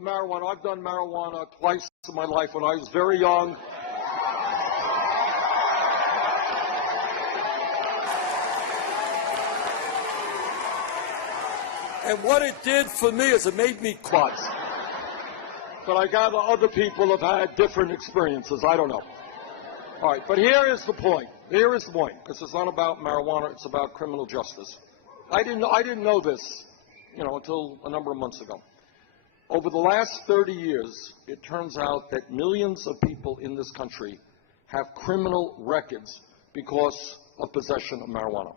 marijuana. I've done marijuana twice in my life when I was very young. And what it did for me is it made me quads. But I gather other people have had different experiences. I don't know. All right, but here is the point. Here is the point, because it's not about marijuana, it's about criminal justice. I didn't know this, until a number of months ago. Over the last 30 years, it turns out that millions of people in this country have criminal records because of possession of marijuana.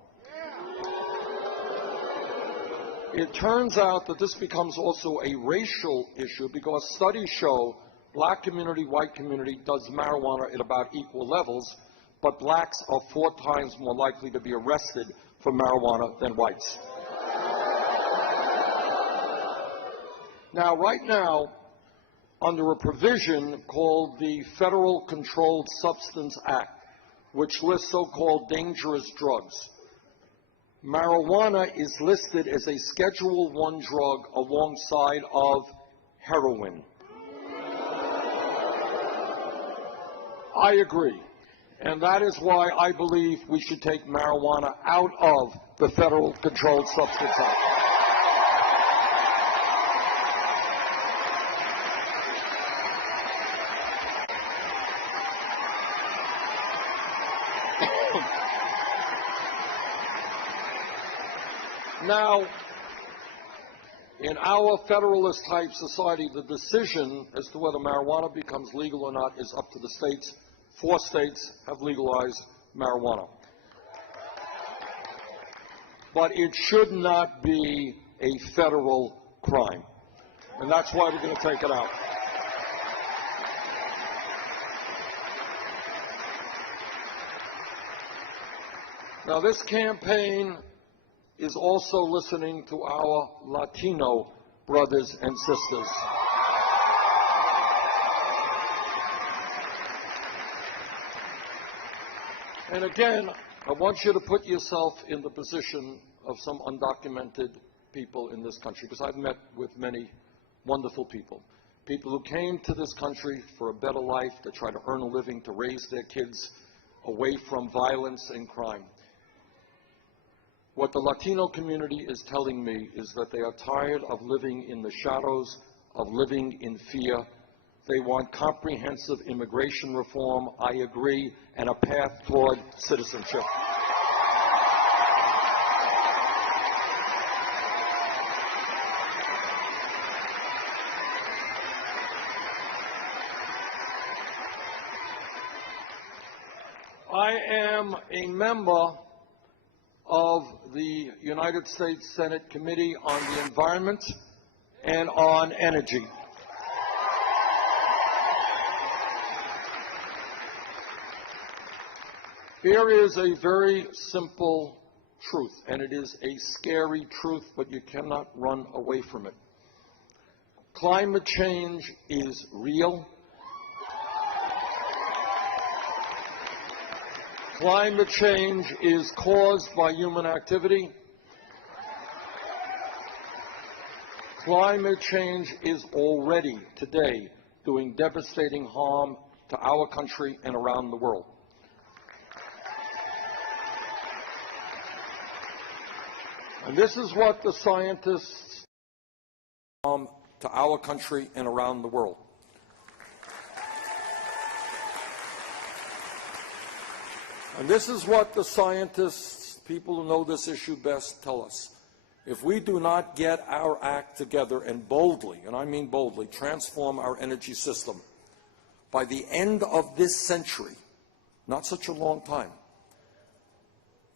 It turns out that this becomes also a racial issue because studies show black community, white community does marijuana at about equal levels, but blacks are 4 times more likely to be arrested for marijuana than whites. Now, right now, under a provision called the Federal Controlled Substance Act, which lists so-called dangerous drugs, marijuana is listed as a Schedule I drug alongside of heroin. I agree. And that is why I believe we should take marijuana out of the Federal Controlled Substance Act. Now, in our federalist-type society, the decision as to whether marijuana becomes legal or not is up to the states. 4 states have legalized marijuana. But it should not be a federal crime. And that's why we're going to take it out. Now, this campaign is also listening to our Latino brothers and sisters. And again, I want you to put yourself in the position of some undocumented people in this country, because I've met with many wonderful people. People who came to this country for a better life, to try to earn a living, to raise their kids away from violence and crime. What the Latino community is telling me is that they are tired of living in the shadows, of living in fear. They want comprehensive immigration reform, I agree, and a path toward citizenship. I am a member of the United States Senate Committee on the Environment and on Energy. Here is a very simple truth, and it is a scary truth, but you cannot run away from it. Climate change is real. Climate change is caused by human activity. Climate change is already, today, doing devastating harm to our country and around the world. And this is what the scientists to our country and around the world. And this is what the scientists, people who know this issue best, tell us. If we do not get our act together and boldly, and I mean boldly, transform our energy system, by the end of this century, not such a long time,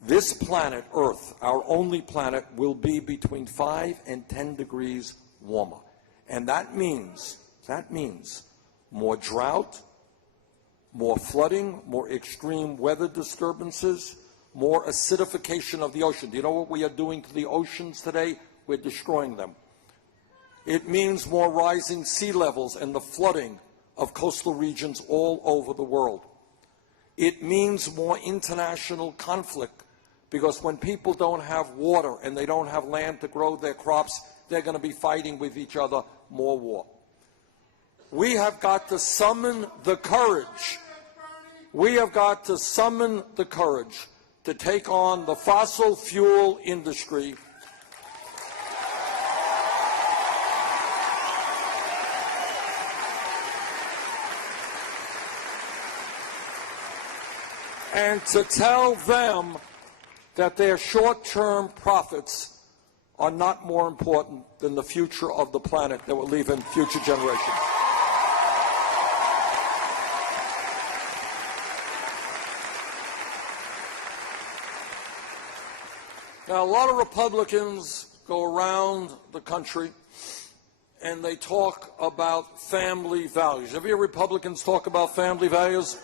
this planet, Earth, our only planet, will be between 5 and 10 degrees warmer. And that means more drought, more flooding, more extreme weather disturbances, more acidification of the ocean. Do you know what we are doing to the oceans today? We're destroying them. It means more rising sea levels and the flooding of coastal regions all over the world. It means more international conflict, because when people don't have water and they don't have land to grow their crops, they're going to be fighting with each other, more war. We have got to summon the courage. We have got to summon the courage to take on the fossil fuel industry and to tell them that their short-term profits are not more important than the future of the planet that we're leaving future generations. Now, a lot of Republicans go around the country and they talk about family values. Ever hear Republicans talk about family values?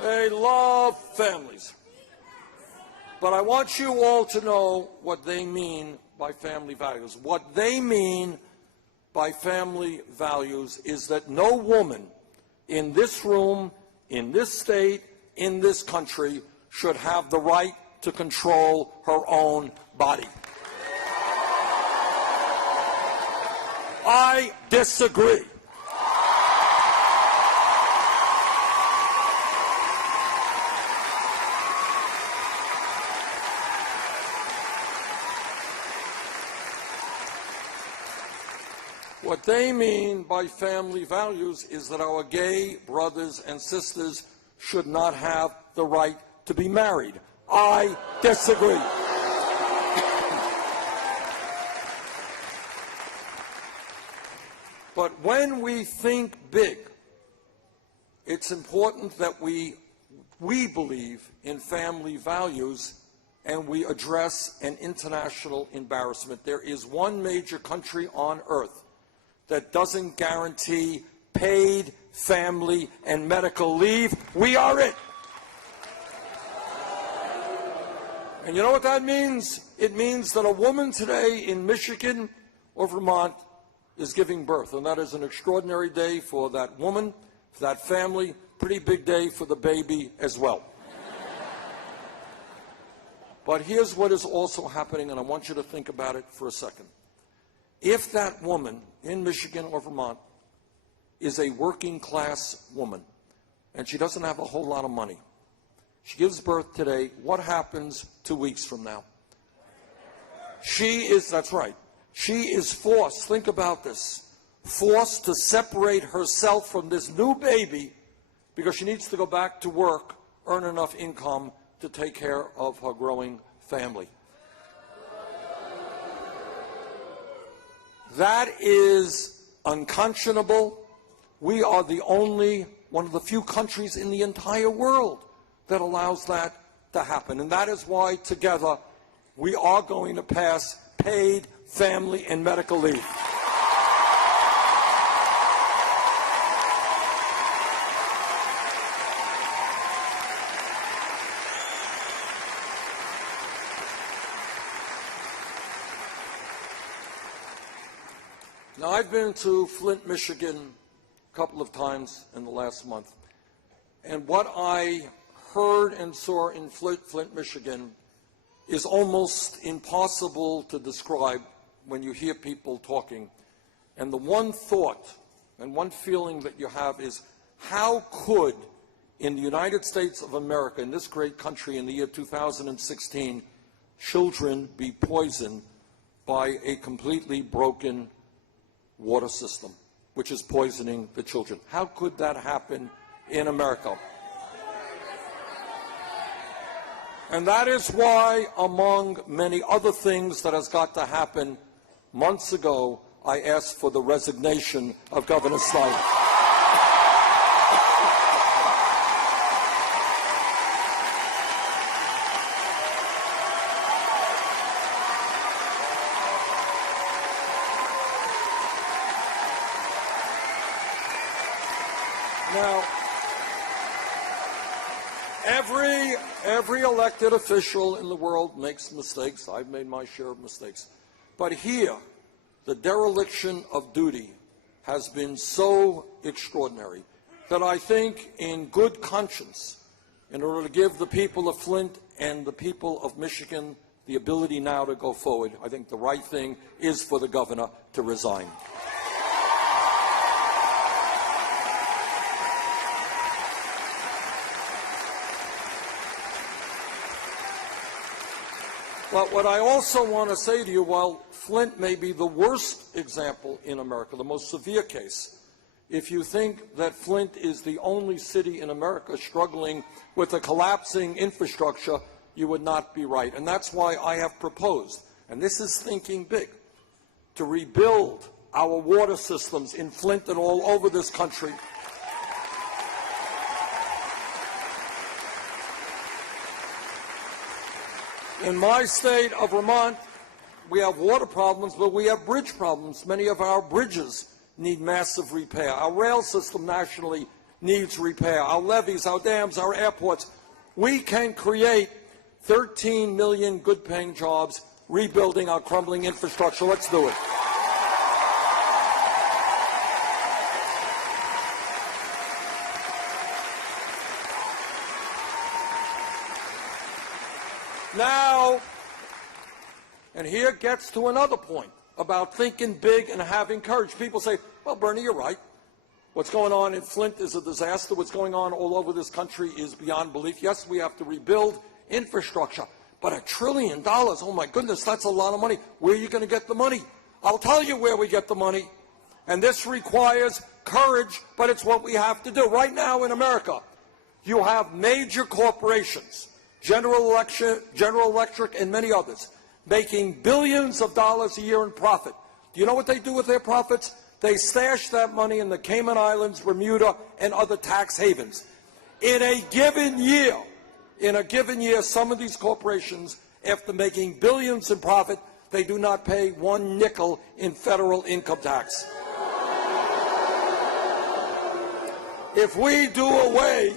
They love families. But I want you all to know what they mean by family values. What they mean by family values is that no woman in this room, in this state, in this country should have the right to control her own body. I disagree. What they mean by family values is that our gay brothers and sisters should not have the right to be married. I disagree. But when we think big, it's important that we believe in family values and we address an international embarrassment. There is one major country on earth that doesn't guarantee paid family and medical leave. We are it. And you know what that means? It means that a woman today in Michigan or Vermont is giving birth, and that is an extraordinary day for that woman, for that family, pretty big day for the baby as well. But here's what is also happening, and I want you to think about it for a second. If that woman in Michigan or Vermont is a working class woman, and she doesn't have a whole lot of money, she gives birth today, what happens 2 weeks from now? That's right, she is forced, think about this, forced to separate herself from this new baby because she needs to go back to work, earn enough income to take care of her growing family. That is unconscionable. We are one of the few countries in the entire world that allows that to happen. And that is why, together, we are going to pass paid family and medical leave. Now, I've been to Flint, Michigan a couple of times in the last month, and what I heard and saw in Flint, Michigan is almost impossible to describe when you hear people talking. And the one thought and one feeling that you have is, how could, in the United States of America, in this great country in the year 2016, children be poisoned by a completely broken water system, which is poisoning the children? How could that happen in America? And that is why, among many other things that has got to happen, months ago, I asked for the resignation of Governor Snyder. Now, every elected official in the world makes mistakes. I've made my share of mistakes. But here, the dereliction of duty has been so extraordinary that I think, in good conscience, in order to give the people of Flint and the people of Michigan the ability now to go forward, I think the right thing is for the governor to resign. But what I also want to say to you, while Flint may be the worst example in America, the most severe case, if you think that Flint is the only city in America struggling with a collapsing infrastructure, you would not be right. And that's why I have proposed, and this is thinking big, to rebuild our water systems in Flint and all over this country. In my state of Vermont, we have water problems, but we have bridge problems. Many of our bridges need massive repair. Our rail system nationally needs repair. Our levees, our dams, our airports. We can create 13 million good-paying jobs rebuilding our crumbling infrastructure. Let's do it. Now, and here gets to another point about thinking big and having courage. People say, well, Bernie, you're right. What's going on in Flint is a disaster. What's going on all over this country is beyond belief. Yes, we have to rebuild infrastructure, but $1 trillion, oh my goodness, that's a lot of money. Where are you going to get the money? I'll tell you where we get the money. And this requires courage, but it's what we have to do. Right now in America, you have major corporations, General Electric, and many others, making billions of dollars a year in profit. Do you know what they do with their profits? They stash that money in the Cayman Islands, Bermuda, and other tax havens. In a given year, some of these corporations, after making billions in profit, they do not pay one nickel in federal income tax. If we do away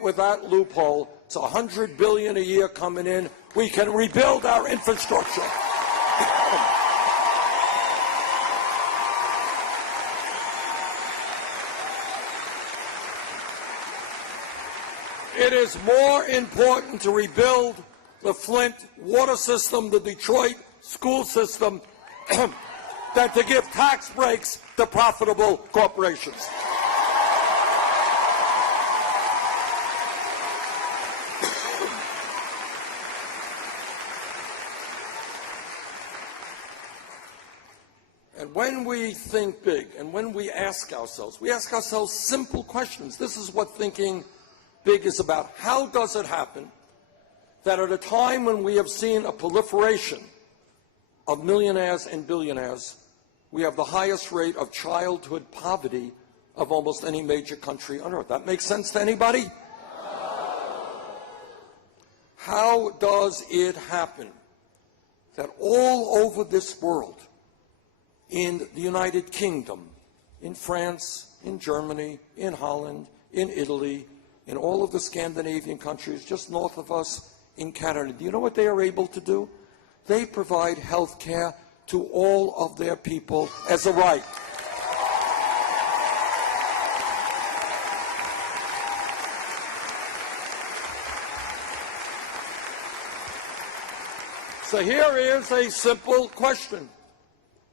with that loophole, it's $100 billion a year coming in. We can rebuild our infrastructure. It is more important to rebuild the Flint water system, the Detroit school system, than to give tax breaks to profitable corporations. And when we think big and when we ask ourselves simple questions. This is what thinking big is about. How does it happen that at a time when we have seen a proliferation of millionaires and billionaires, we have the highest rate of childhood poverty of almost any major country on earth? That makes sense to anybody? How does it happen that all over this world, in the United Kingdom, in France, in Germany, in Holland, in Italy, in all of the Scandinavian countries, just north of us, in Canada, do you know what they are able to do? They provide health care to all of their people as a right. So here is a simple question.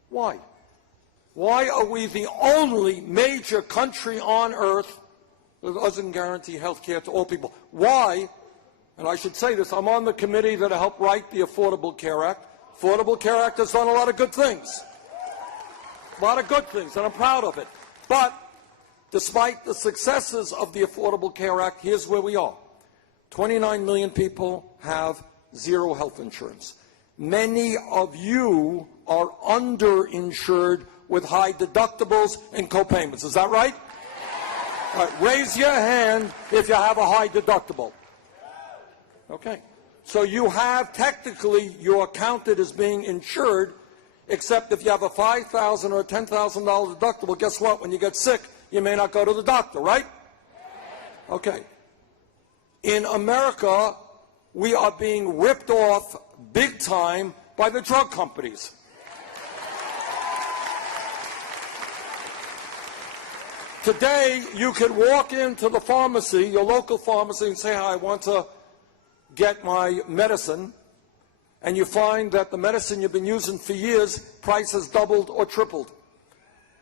Why? Why are we the only major country on earth that doesn't guarantee health care to all people? Why? And I should say this, I'm on the committee that helped write the Affordable Care Act. Affordable Care Act has done a lot of good things. A lot of good things, and I'm proud of it. But despite the successes of the Affordable Care Act, here's where we are. 29 million people have zero health insurance. Many of you are underinsured with high deductibles and copayments. Is that right? All right, raise your hand if you have a high deductible. Okay. So you have, technically, you're counted as being insured, except if you have a $5,000 or a $10,000 deductible, guess what? When you get sick, you may not go to the doctor, right? Okay. In America, we are being ripped off big time by the drug companies. Today, you can walk into the pharmacy, your local pharmacy, and say, I want to get my medicine, and you find that the medicine you've been using for years, price has doubled or tripled.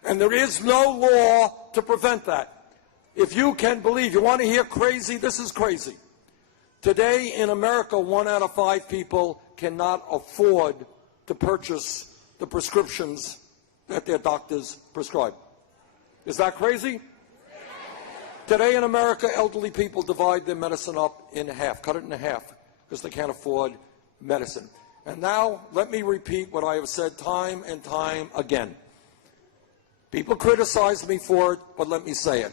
And there is no law to prevent that. If you can believe, you want to hear crazy, this is crazy. Today in America, 1 out of 5 people cannot afford to purchase the prescriptions that their doctors prescribe. Is that crazy? Today in America, elderly people divide their medicine up in half, cut it in half, because they can't afford medicine. And now, let me repeat what I have said time and time again. People criticize me for it, but let me say it.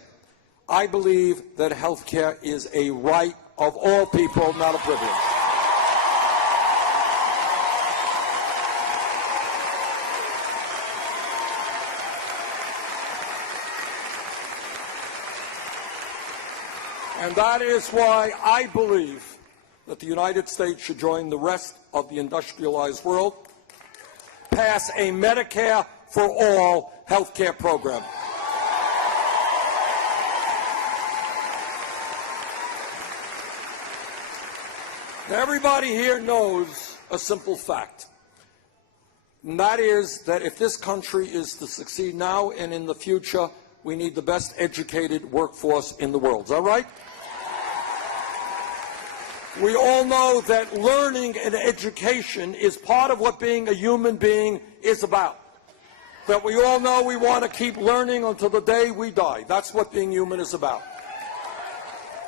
I believe that health care is a right of all people, not a privilege. And that is why I believe that the United States should join the rest of the industrialized world, pass a Medicare for all health care program. Everybody here knows a simple fact, and that is that if this country is to succeed now and in the future, we need the best educated workforce in the world. Is that right? We all know that learning and education is part of what being a human being is about. That we all know we want to keep learning until the day we die. That's what being human is about.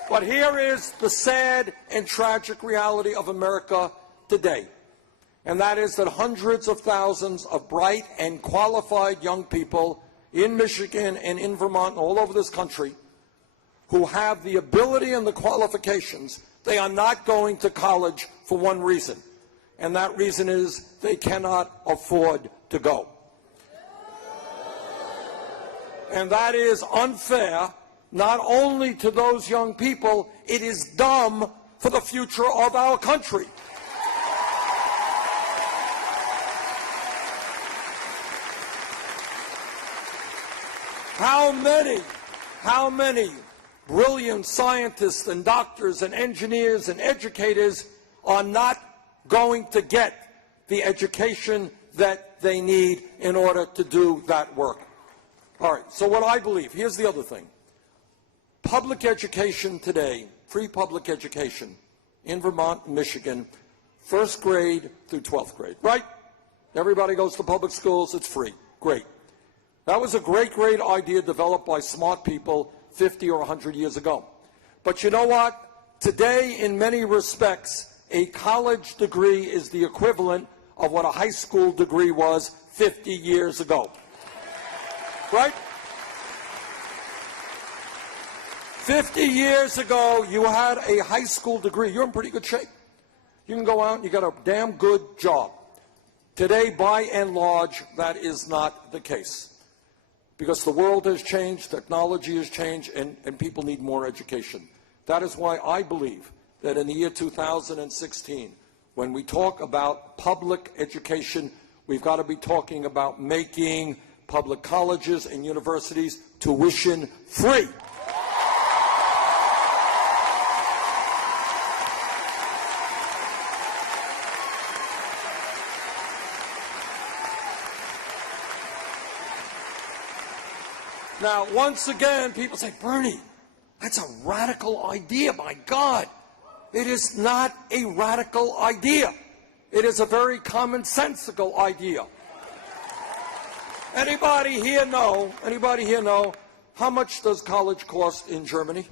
But here is the sad and tragic reality of America today, and that is that hundreds of thousands of bright and qualified young people in Michigan and in Vermont and all over this country who have the ability and the qualifications, they are not going to college for one reason, and that reason is they cannot afford to go. And that is unfair, not only to those young people, it is dumb for the future of our country. How many brilliant scientists and doctors and engineers and educators are not going to get the education that they need in order to do that work? All right, so what I believe, here's the other thing. Public education today, free public education in Vermont and Michigan, 1st grade through 12th grade, right? Everybody goes to public schools, it's free. Great. That was a great idea developed by smart people 50 or 100 years ago. But you know what? Today, in many respects, a college degree is the equivalent of what a high school degree was 50 years ago. Right? 50 years ago, you had a high school degree. You're in pretty good shape. You can go out and you got a damn good job. Today, by and large, that is not the case. Because the world has changed, technology has changed, and people need more education. That is why I believe that in the year 2016, when we talk about public education, we've got to be talking about making public colleges and universities tuition free. Now, once again, people say, Bernie, that's a radical idea, my God. It is not a radical idea. It is a very commonsensical idea. Anybody here know how much does college cost in Germany?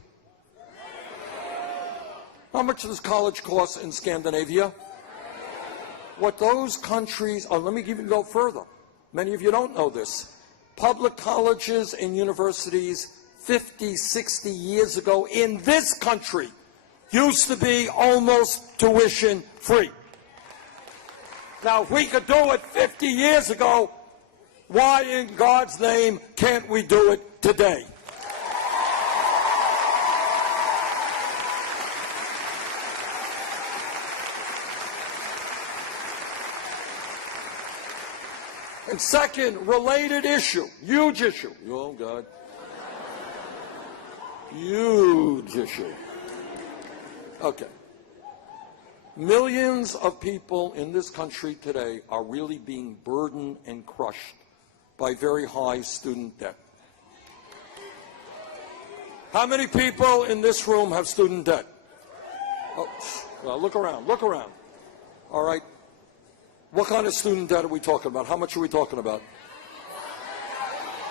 How much does college cost in Scandinavia? What those countries, let me even go further. Many of you don't know this. Public colleges and universities 50, 60 years ago in this country used to be almost tuition free. Now, if we could do it 50 years ago, why in God's name can't we do it today? And second, related issue, huge issue. Oh, God. Huge issue. Okay. Millions of people in this country today are really being burdened and crushed by very high student debt. How many people in this room have student debt? Oh, well, look around, look around. All right. What kind of student debt are we talking about? How much are we talking about?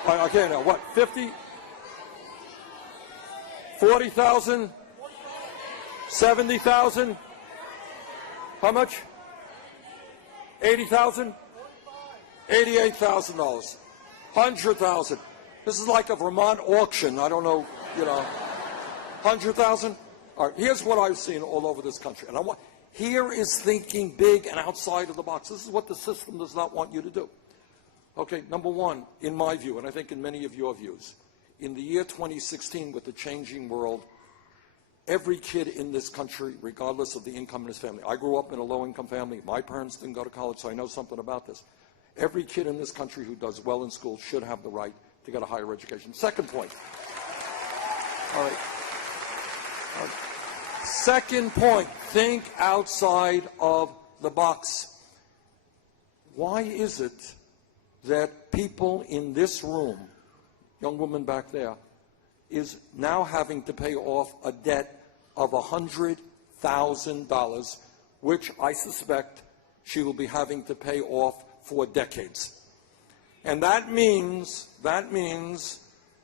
Okay, now what, 50? 40,000? 70,000? How much? 80,000? $88,000. 100,000. This is like a Vermont auction. I don't know, 100,000? All right, here's what I've seen all over this country. And here is thinking big and outside of the box. This is what the system does not want you to do. Okay, number one, in my view, and I think in many of your views, in the year 2016, with the changing world, every kid in this country, regardless of the income in his family, I grew up in a low-income family. My parents didn't go to college, so I know something about this. Every kid in this country who does well in school should have the right to get a higher education. Second point. All right. Second point, think outside of the box. Why is it that people in this room, young woman back there, is now having to pay off a debt of $100,000, which I suspect she will be having to pay off for decades? And that means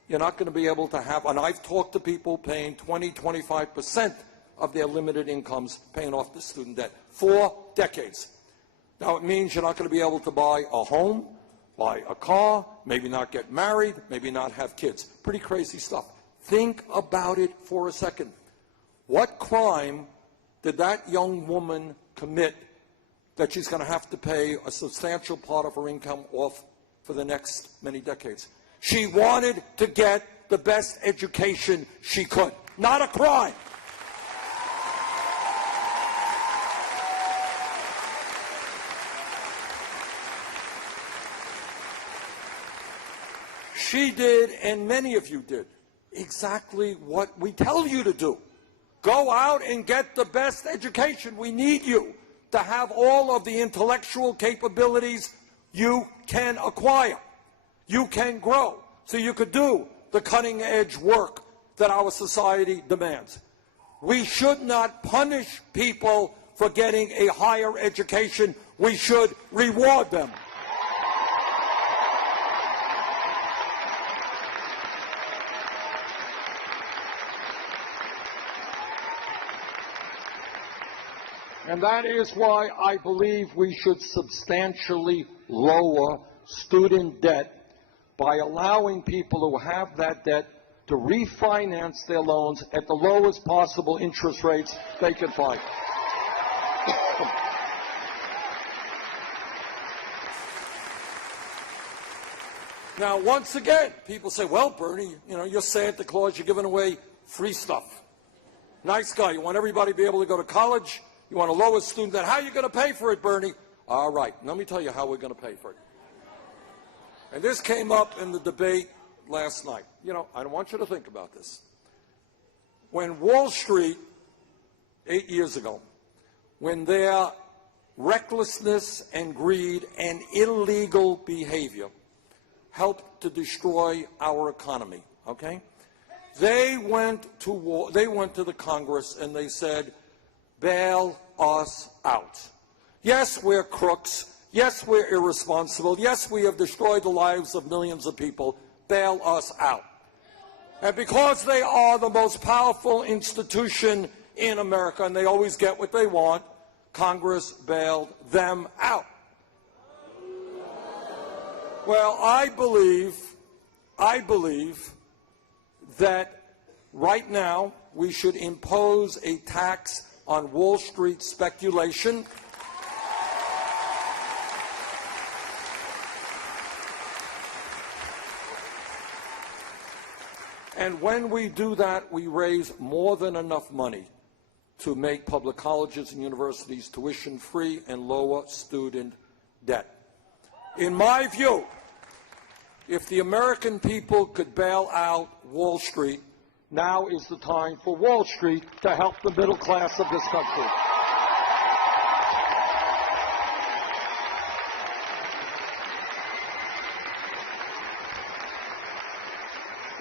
you're not going to be able to have, and I've talked to people paying 20, 25% of their limited incomes paying off the student debt for decades. Now it means you're not going to be able to buy a home, buy a car, maybe not get married, maybe not have kids. Pretty crazy stuff. Think about it for a second. What crime did that young woman commit that she's going to have to pay a substantial part of her income off for the next many decades? She wanted to get the best education she could. Not a crime. She did, and many of you did, exactly what we tell you to do. Go out and get the best education. We need you to have all of the intellectual capabilities you can acquire. You can grow, so you could do the cutting-edge work that our society demands. We should not punish people for getting a higher education. We should reward them. And that is why I believe we should substantially lower student debt by allowing people who have that debt to refinance their loans at the lowest possible interest rates they can find. Now, once again, people say, well, Bernie, you're Santa Claus, you're giving away free stuff. Nice guy. You want everybody to be able to go to college. You want to lower student debt. How are you going to pay for it, Bernie? All right, let me tell you how we're going to pay for it. And this came up in the debate last night. I want you to think about this. When Wall Street, 8 years ago, when their recklessness and greed and illegal behavior helped to destroy our economy, okay? They went to war, they went to the Congress and they said, bail us out. Yes, we're crooks. Yes, we're irresponsible. Yes, we have destroyed the lives of millions of people. Bail us out. And because they are the most powerful institution in America, and they always get what they want, Congress bailed them out. Well, I believe that right now we should impose a tax on Wall Street speculation. And when we do that, we raise more than enough money to make public colleges and universities tuition-free and lower student debt. In my view, if the American people could bail out Wall Street, now is the time for Wall Street to help the middle class of this country.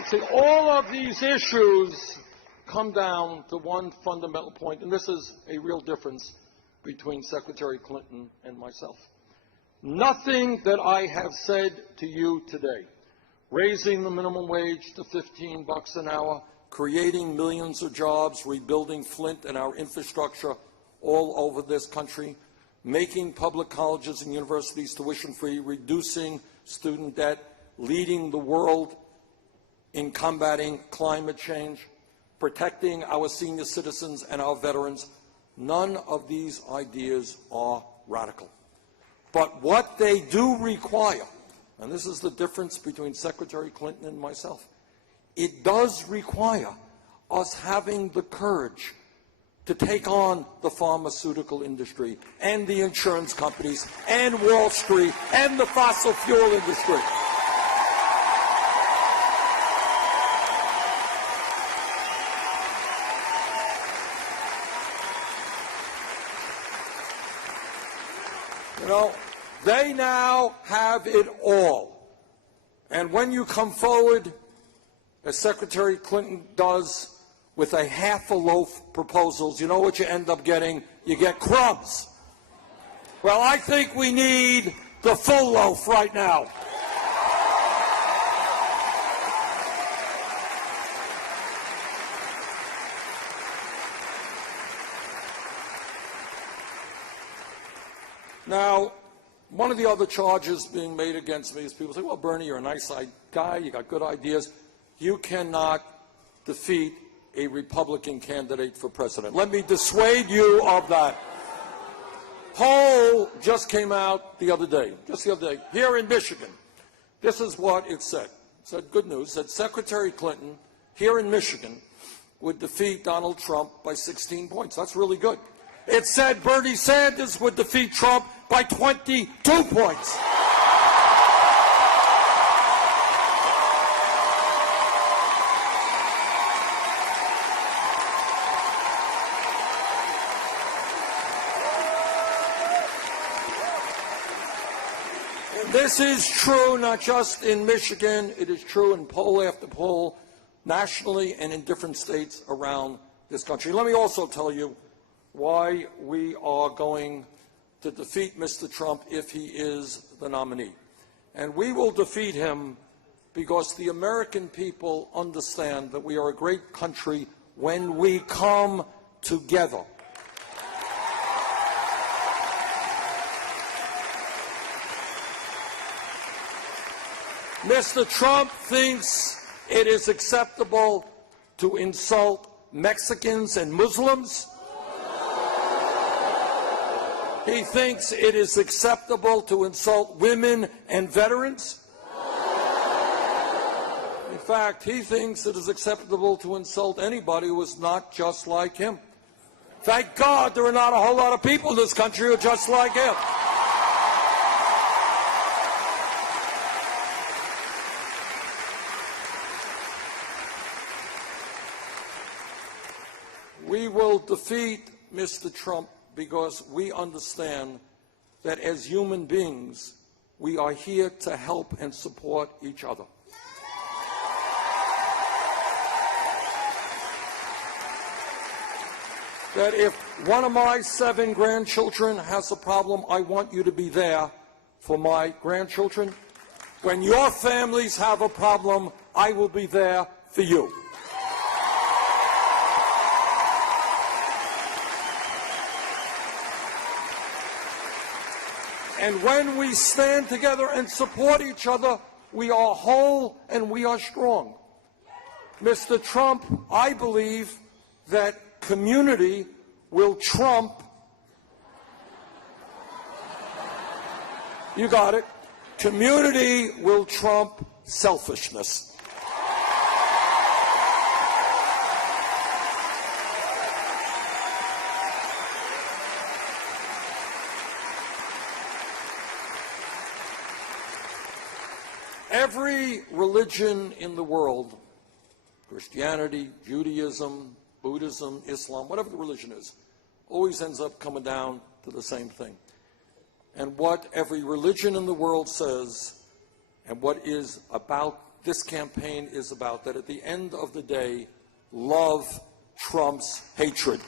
See, all of these issues come down to one fundamental point, and this is a real difference between Secretary Clinton and myself. Nothing that I have said to you today, raising the minimum wage to $15 an hour, creating millions of jobs, rebuilding Flint and our infrastructure all over this country, making public colleges and universities tuition-free, reducing student debt, leading the world in combating climate change, protecting our senior citizens and our veterans. None of these ideas are radical. But what they do require, and this is the difference between Secretary Clinton and myself, it does require us having the courage to take on the pharmaceutical industry and the insurance companies and Wall Street and the fossil fuel industry. You know, they now have it all. And when you come forward, as Secretary Clinton does, with a half-a-loaf proposals, you know what you end up getting? You get crumbs. Well, I think we need the full loaf right now. Now, one of the other charges being made against me is people say, well, Bernie, you're a nice guy, you got good ideas. You cannot defeat a Republican candidate for president. Let me dissuade you of that. Poll just came out the other day, here in Michigan. This is what it said. It said, good news, that Secretary Clinton here in Michigan would defeat Donald Trump by 16 points. That's really good. It said Bernie Sanders would defeat Trump by 22 points. This is true not just in Michigan, it is true in poll after poll, nationally and in different states around this country. Let me also tell you why we are going to defeat Mr. Trump if he is the nominee. And we will defeat him because the American people understand that we are a great country when we come together. Mr. Trump thinks it is acceptable to insult Mexicans and Muslims. He thinks it is acceptable to insult women and veterans. In fact, he thinks it is acceptable to insult anybody who is not just like him. Thank God there are not a whole lot of people in this country who are just like him. We will defeat Mr. Trump because we understand that as human beings, we are here to help and support each other. That if one of my 7 grandchildren has a problem, I want you to be there for my grandchildren. When your families have a problem, I will be there for you. And when we stand together and support each other, we are whole and we are strong. Mr. Trump, I believe that community will trump, you got it, community will trump selfishness. Every religion in the world, Christianity, Judaism, Buddhism, Islam, whatever the religion is, always ends up coming down to the same thing. And what every religion in the world says, and what is about this campaign is about, that at the end of the day, love trumps hatred.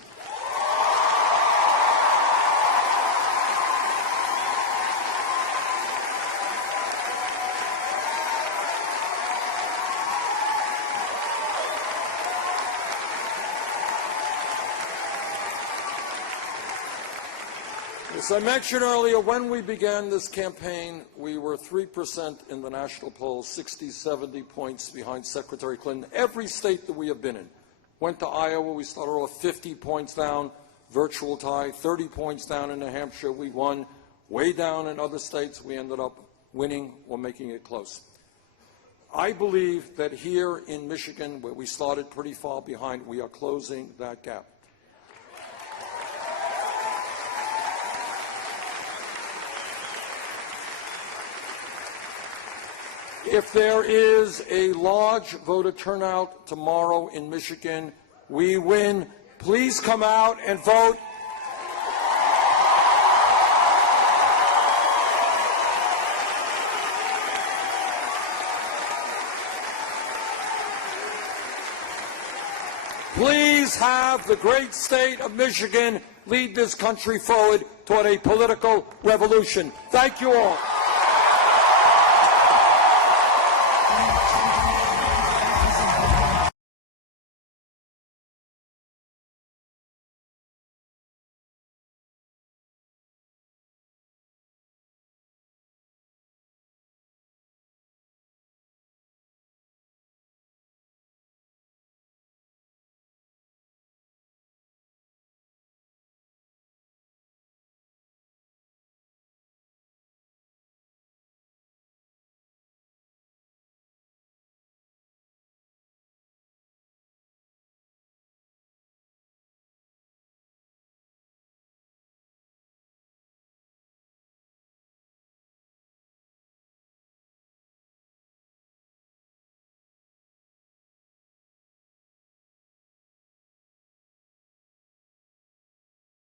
As I mentioned earlier, when we began this campaign, we were 3% in the national polls, 60, 70 points behind Secretary Clinton. Every state that we have been in. Went to Iowa, we started off 50 points down, virtual tie, 30 points down in New Hampshire, we won. Way down in other states, we ended up winning or making it close. I believe that here in Michigan, where we started pretty far behind, we are closing that gap. If there is a large voter turnout tomorrow in Michigan, we win. Please come out and vote. Please have the great state of Michigan lead this country forward toward a political revolution. Thank you all.